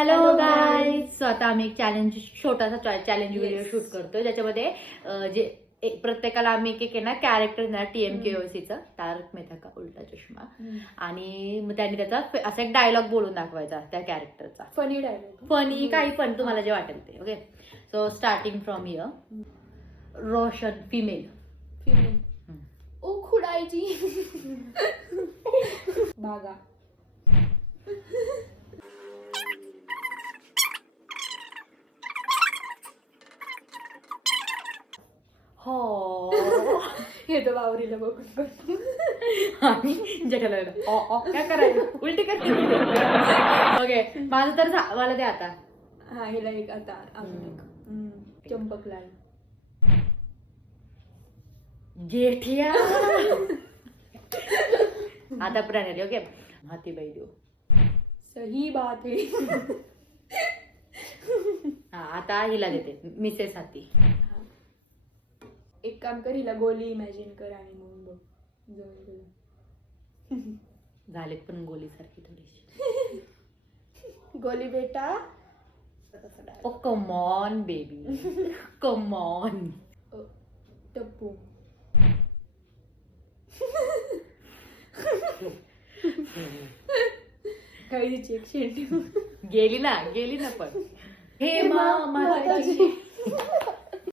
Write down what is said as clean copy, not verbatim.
Hello guys. So आता आम्ही एक छोटासा चॅलेंज व्हिडिओ शूट करतोय ज्याच्यामध्ये जे प्रत्येकाला आम्ही एक ना कॅरेक्टर देणार TMKOCचं, तारक मेहता का उलटा चष्मा, आणि मग त्यांनी त्याचा असा एक डायलॉग बोलून दाखवायचा त्या कॅरेक्टरचा. फनी डायलॉग, फनी काही पण तुम्हाला जे वाटेल ते. Okay, so starting from here. Roshan female. ओ खुडायची. बागा. हो. हे तर बावरीला बघून आणि जगाला काय करायचं, उलटी करते. ओके, माझं तर मला ते आता. हा, हिला एक आता अजून एक चंपकलाल. जेठिया. आता प्रणाली. ओके, हातीबाई देऊ. सही बात है. हा, आता हिला देते मिसेस हाती. एक काम कर, हिला गोली इमॅजिन कर आणि मग बघ जवळ तुला. झालेत पण गोली सारखी थोडीशी. गोली बेटा. Oh come on baby, come on. Tapu. काही चेक शेंडी गेली ना पण. हे माताजी.